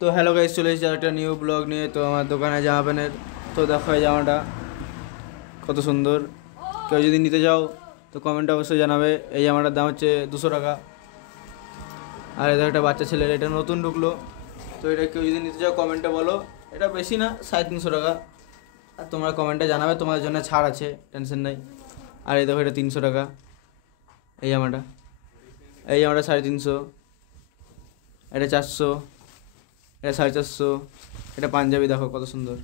তো hello guys, চলে এসেছি একটা নিউ ব্লগ নিয়ে। তো আমার দোকানে জামা প্যান্টের, তো দেখো এই জামাটা কত সুন্দর। কেউ যদি নিতে চাও তো কমেন্টে অবশ্যই জানাবে। এই জামাটার দাম হচ্ছে 200 টাকা। আর এদের একটা বাচ্চা ছেলের, এটা নতুন ঢুকলো। তো এটা কেউ যদি নিতে চাও কমেন্টে বলো। এটা বেশি না, 350 টাকা। আর তোমরা কমেন্টে জানাবে, তোমাদের জন্য ছাড় আছে, টেনশন নাই। আর এই দেখো এটা 300 টাকা এই জামাটা। এই জামাটা 350, এটা 400, এটা 450। এটা পাঞ্জাবি দেখো কত সুন্দর,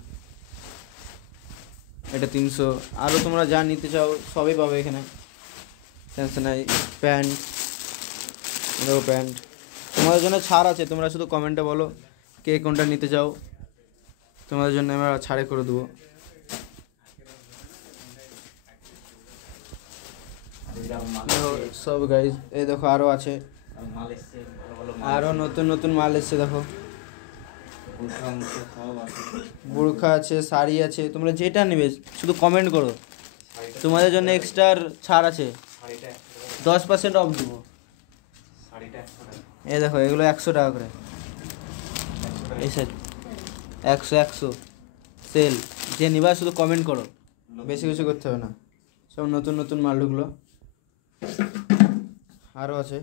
এটা 300। আরও তোমরা যা নিতে চাও সবই পাবে এখানে, টেনশন নাই। প্যান্ট দেখো, প্যান্ট তোমাদের জন্য ছাড় আছে। তোমরা শুধু কমেন্টে বলো কে কোনটা নিতে চাও, তোমাদের জন্য আমরা ছাড়ে করে দেবো। দেখো সব গাইজ, এই দেখো আরও আছে, আরও নতুন নতুন মাল এসছে। দেখো বুরখা আছে, শাড়ি আছে, তোমরা যেটা নেবে শুধু কমেন্ট করো, তোমাদের জন্য এক্সট্রা ছাড় আছে, 10% অফ দেবো। এই দেখো এগুলো 100 টাকা করে, এই সাইড 100 সেল। যে নিবা শুধু কমেন্ট করো, বেশি কিছু করতে হবে না। সব নতুন নতুন মাল ঢুকলো, আরও আছে।